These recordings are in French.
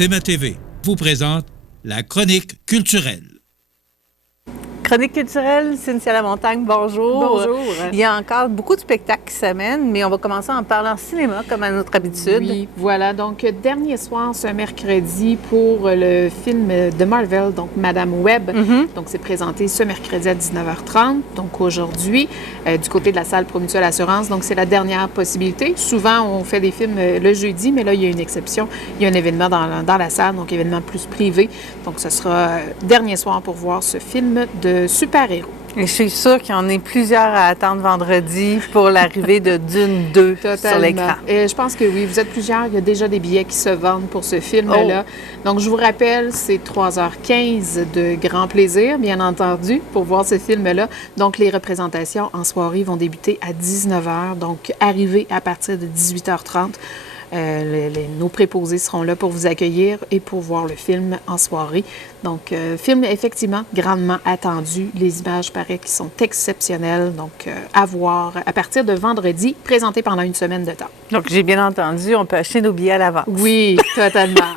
CMA TV vous présente la chronique culturelle. Chronique culturelle, Cynthia Lamontagne, bonjour. Bonjour. Il y a encore beaucoup de spectacles qui s'amènent, mais on va commencer en parlant cinéma, comme à notre habitude. Oui, voilà. Donc, dernier soir, ce mercredi, pour le film de Marvel, donc Madame Web. Donc, c'est présenté ce mercredi à 19h30. Donc, aujourd'hui, du côté de la salle Promutuelle Assurance. Donc, c'est la dernière possibilité. Souvent, on fait des films le jeudi, mais là, il y a une exception. Il y a un événement dans la salle, donc événement plus privé. Donc, ce sera dernier soir pour voir ce film de super-héros. Et je suis sûre qu'il y en a plusieurs à attendre vendredi pour l'arrivée de Dune 2 sur l'écran. Et je pense que oui, vous êtes plusieurs. Il y a déjà des billets qui se vendent pour ce film-là. Donc, je vous rappelle, c'est 3h15 de grand plaisir, bien entendu, pour voir ce film-là. Donc, les représentations en soirée vont débuter à 19h. Donc, arrivez à partir de 18h30. Nos préposés seront là pour vous accueillir et pour voir le film en soirée. Donc, film effectivement grandement attendu. Les images, paraît, qui sont exceptionnelles. Donc, à voir à partir de vendredi, présenté pendant une semaine de temps. Donc, j'ai bien entendu, on peut acheter nos billets à l'avance. Oui, totalement.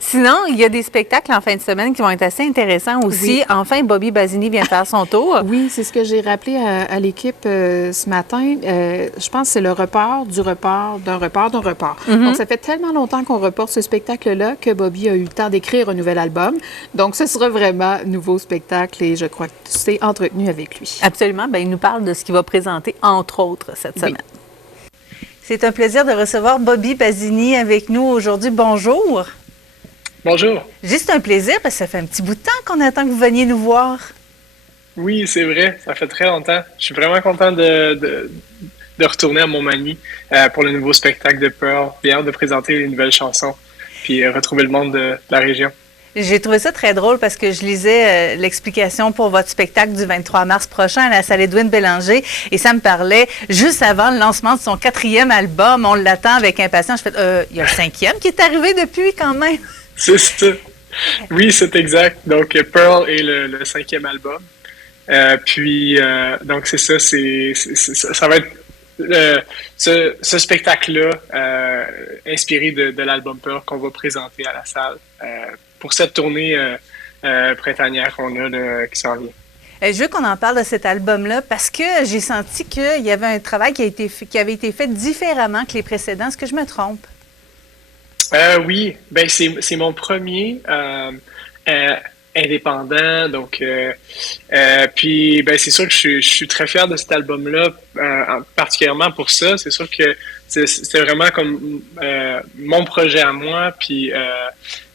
Sinon, il y a des spectacles en fin de semaine qui vont être assez intéressants aussi. Oui. Enfin, Bobby Basini vient faire son tour. Oui, c'est ce que j'ai rappelé à l'équipe ce matin. Je pense que c'est le report du report d'un report d'un report. Donc, ça fait tellement longtemps qu'on reporte ce spectacle-là que Bobby a eu le temps d'écrire un nouvel album. Donc, ce sera vraiment un nouveau spectacle et je crois que tu t'es entretenu avec lui. Absolument. Bien, il nous parle de ce qu'il va présenter, entre autres, cette semaine. C'est un plaisir de recevoir Bobby Basini avec nous aujourd'hui. Bonjour. Bonjour. Juste un plaisir parce que ça fait un petit bout de temps qu'on attend que vous veniez nous voir. Oui, c'est vrai, ça fait très longtemps. Je suis vraiment content de retourner à Montmagny pour le nouveau spectacle de Pearl. J'ai hâte de présenter les nouvelles chansons puis retrouver le monde de la région. J'ai trouvé ça très drôle parce que je lisais l'explication pour votre spectacle du 23 mars prochain à la salle Edwin Bélanger et ça me parlait juste avant le lancement de son 4e album. On l'attend avec impatience. Je fais, il y a le 5e qui est arrivé depuis quand même. C'est ça. Oui, c'est exact. Donc, Pearl est le 5e album. Donc, c'est ça. Ça va être ce spectacle-là inspiré de l'album Pearl qu'on va présenter à la salle pour cette tournée printanière qu'on a qui s'en vient. Je veux qu'on en parle de cet album-là parce que j'ai senti qu'il y avait un travail qui avait été fait différemment que les précédents. Est-ce que je me trompe? Oui, ben c'est mon premier indépendant, donc puis ben c'est sûr que je suis très fier de cet album-là, particulièrement pour ça. C'est sûr que c'était vraiment comme mon projet à moi, puis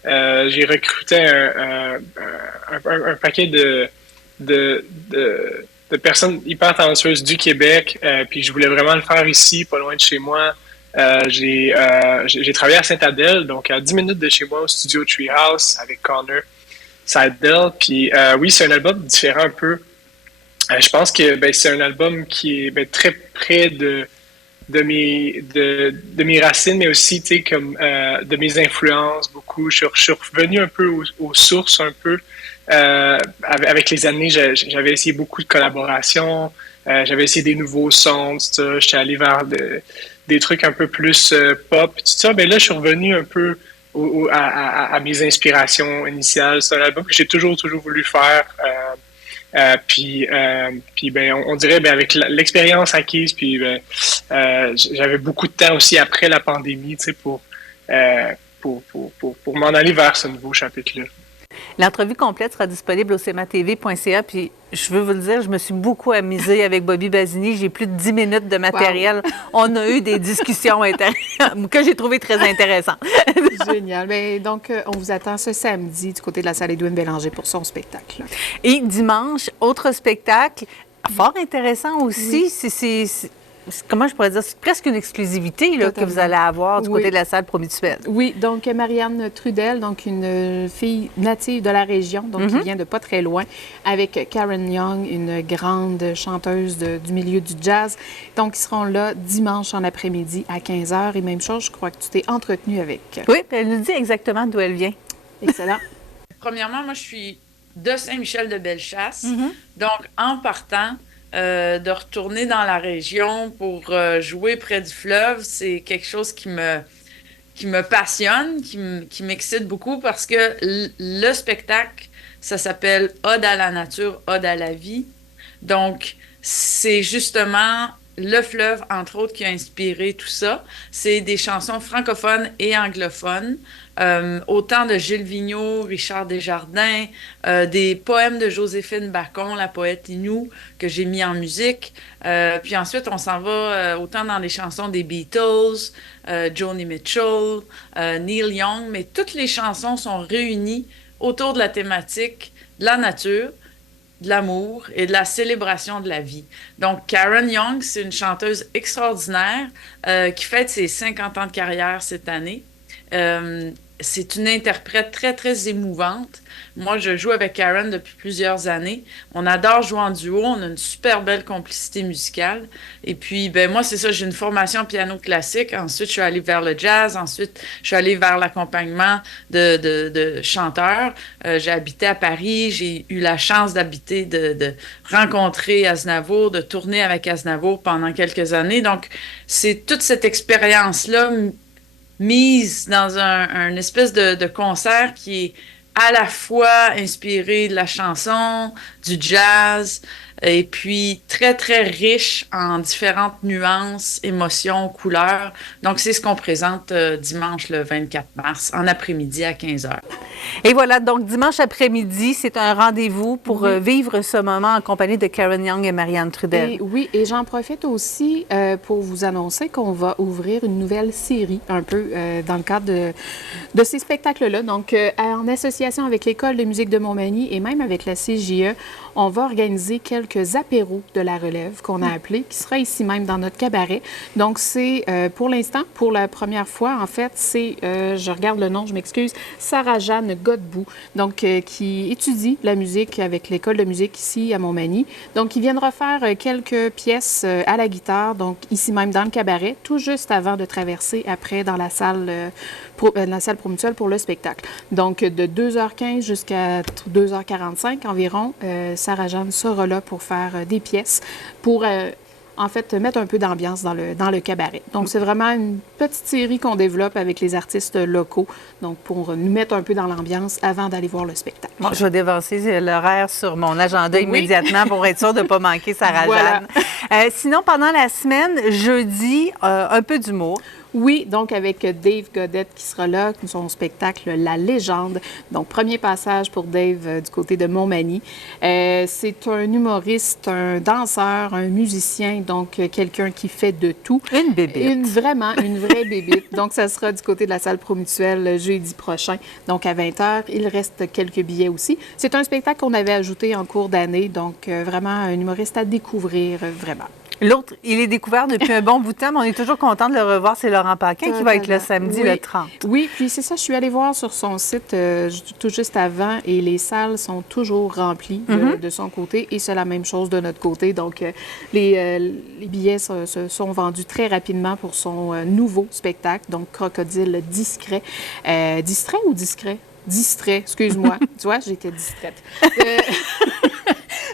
j'ai recruté un paquet de personnes hyper talentueuses du Québec, puis je voulais vraiment le faire ici, pas loin de chez moi. J'ai travaillé à Sainte-Adèle, donc à 10 minutes de chez moi au studio Treehouse avec Connor Seidel. Puis oui, c'est un album différent un peu. Je pense que c'est un album qui est très près de mes racines, mais aussi comme de mes influences beaucoup. Je suis revenu un peu aux sources un peu. Avec les années, j'avais essayé beaucoup de collaborations. J'avais essayé des nouveaux sons, tout ça. J'étais allé vers des trucs un peu plus pop, tout ça. Mais là, je suis revenu un peu à mes inspirations initiales. C'est un album que j'ai toujours voulu faire. Puis on dirait avec l'expérience acquise, puis j'avais beaucoup de temps aussi après la pandémie, tu sais, pour m'en aller vers ce nouveau chapitre-là. L'entrevue complète sera disponible au cmatv.ca. Puis, je veux vous le dire, je me suis beaucoup amusée avec Bobby Basini. J'ai plus de 10 minutes de matériel. Wow. On a eu des discussions que j'ai trouvées très intéressantes. Génial. Bien, donc, on vous attend ce samedi du côté de la salle Edwin Bélanger pour son spectacle. Et dimanche, autre spectacle fort intéressant aussi. Oui. Comment je pourrais dire? C'est presque une exclusivité là, que vous allez avoir du côté de la salle Promutuelle. Oui, donc Marianne Trudel, donc une fille native de la région, donc qui vient de pas très loin, avec Karen Young, une grande chanteuse du milieu du jazz. Donc, ils seront là dimanche en après-midi à 15h. Et même chose, je crois que tu t'es entretenue avec. Oui, elle nous dit exactement d'où elle vient. Excellent. Premièrement, moi, je suis de Saint-Michel-de-Bellechasse. Donc, en partant, de retourner dans la région pour jouer près du fleuve, c'est quelque chose qui me me passionne, qui m'excite beaucoup parce que le spectacle, ça s'appelle Ode à la nature, Ode à la vie. Donc, c'est justement le fleuve, entre autres, qui a inspiré tout ça. C'est des chansons francophones et anglophones, autant de Gilles Vigneault, Richard Desjardins, des poèmes de Joséphine Bacon, la poète Innu, que j'ai mis en musique. Puis ensuite, on s'en va autant dans les chansons des Beatles, Joni Mitchell, Neil Young, mais toutes les chansons sont réunies autour de la thématique de la nature, de l'amour et de la célébration de la vie. Donc, Karen Young, c'est une chanteuse extraordinaire qui fête ses 50 ans de carrière cette année. C'est une interprète très, très émouvante. Moi, je joue avec Karen depuis plusieurs années. On adore jouer en duo. On a une super belle complicité musicale. Et puis, ben moi, c'est ça, j'ai une formation piano classique. Ensuite, je suis allée vers le jazz. Ensuite, je suis allée vers l'accompagnement de chanteurs. J'ai habité à Paris. J'ai eu la chance d'habiter, de rencontrer Aznavour, de tourner avec Aznavour pendant quelques années. Donc, c'est toute cette expérience-là mise dans un espèce de concert qui est à la fois inspiré de la chanson, du jazz, et puis très, très riche en différentes nuances, émotions, couleurs. Donc, c'est ce qu'on présente dimanche le 24 mars, en après-midi à 15h. Et voilà, donc dimanche après-midi, c'est un rendez-vous pour vivre ce moment en compagnie de Karen Young et Marianne Trudel. Et j'en profite aussi pour vous annoncer qu'on va ouvrir une nouvelle série, un peu dans le cadre de ces spectacles-là. Donc, en association avec l'École de musique de Montmagny et même avec la CJE, on va organiser quelques apéros de la relève qu'on a appelés, qui sera ici même dans notre cabaret. Donc, c'est pour l'instant, pour la première fois, en fait, c'est, je regarde le nom, je m'excuse, Sarah-Jeanne Godbout, donc qui étudie la musique avec l'École de musique ici à Montmagny. Donc, il viendra faire quelques pièces à la guitare, donc ici même dans le cabaret, tout juste avant de traverser après dans la salle Promutuelle pour le spectacle. Donc, de 2h15 jusqu'à 2h45 environ, Sarah-Jeanne sera là pour faire des pièces, pour en fait mettre un peu d'ambiance dans le cabaret. Donc, c'est vraiment une petite série qu'on développe avec les artistes locaux, donc pour nous mettre un peu dans l'ambiance avant d'aller voir le spectacle. Bon, je vais dévancer l'horaire sur mon agenda immédiatement pour être sûre de ne pas manquer Sarah-Jeanne. Voilà. Sinon, pendant la semaine, jeudi, un peu d'humour. Oui, donc avec Dave Godette qui sera là, son spectacle La Légende. Donc, premier passage pour Dave du côté de Montmagny. C'est un humoriste, un danseur, un musicien, donc quelqu'un qui fait de tout. Une bébite. Vraiment, une vraie bébite. Donc, ça sera du côté de la salle Promutuelle jeudi prochain, donc à 20h. Il reste quelques billets aussi. C'est un spectacle qu'on avait ajouté en cours d'année, donc vraiment un humoriste à découvrir, vraiment. L'autre, il est découvert depuis un bon bout de temps, mais on est toujours content de le revoir. C'est Laurent Paquin qui va être là samedi le 30. Oui, puis c'est ça, je suis allée voir sur son site tout juste avant et les salles sont toujours remplies de son côté et c'est la même chose de notre côté. Donc, les billets sont vendus très rapidement pour son nouveau spectacle, donc Crocodile discret. Distrait ou discret? Distrait, excuse-moi. Tu vois, j'étais distraite.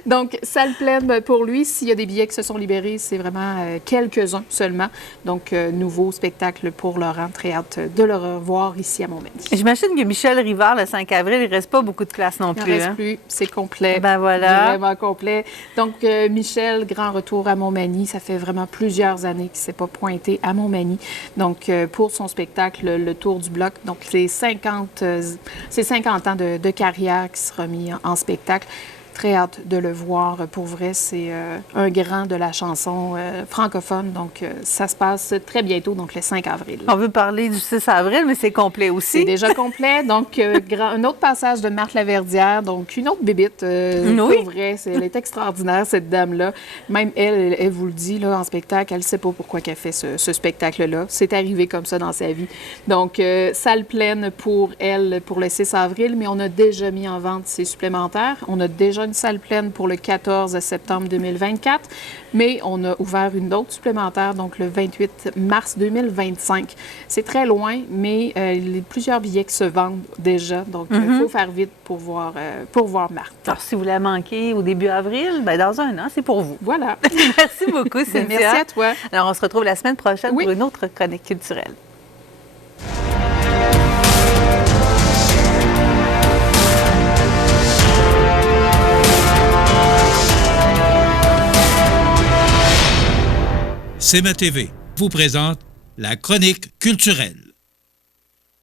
Donc, salle pleine pour lui. S'il y a des billets qui se sont libérés, c'est vraiment quelques-uns seulement. Donc, nouveau spectacle pour Laurent. Très hâte de le revoir ici à Montmagny. J'imagine que Michel Rivard, le 5 avril, il ne reste pas beaucoup de place non plus. Il ne reste plus. C'est complet. Ben voilà. Vraiment complet. Donc, Michel, grand retour à Montmagny. Ça fait vraiment plusieurs années qu'il ne s'est pas pointé à Montmagny. Donc, pour son spectacle, Le Tour du Bloc. Donc, c'est 50 ans de carrière qui sera mis en spectacle. Très hâte de le voir. Pour vrai, c'est un grand de la chanson francophone. Donc, ça se passe très bientôt, donc le 5 avril. On veut parler du 6 avril, mais c'est complet aussi. C'est déjà complet. Donc, un autre passage de Marthe Laverdière. Donc, une autre bébite. Pour vrai, elle est extraordinaire, cette dame-là. Même elle vous le dit là, en spectacle, elle ne sait pas pourquoi elle fait ce spectacle-là. C'est arrivé comme ça dans sa vie. Donc, salle pleine pour elle pour le 6 avril, mais on a déjà mis en vente ses supplémentaires. On a déjà une salle pleine pour le 14 septembre 2024, mais on a ouvert une autre supplémentaire, donc le 28 mars 2025. C'est très loin, mais il y a plusieurs billets qui se vendent déjà, donc il faut faire vite pour voir Marthe. Alors, si vous la manquez au début avril, bien, dans un an, c'est pour vous. Voilà. Merci beaucoup, Cynthia. Merci à toi. Alors, on se retrouve la semaine prochaine pour une autre chronique culturelle. CMA TV vous présente la chronique culturelle.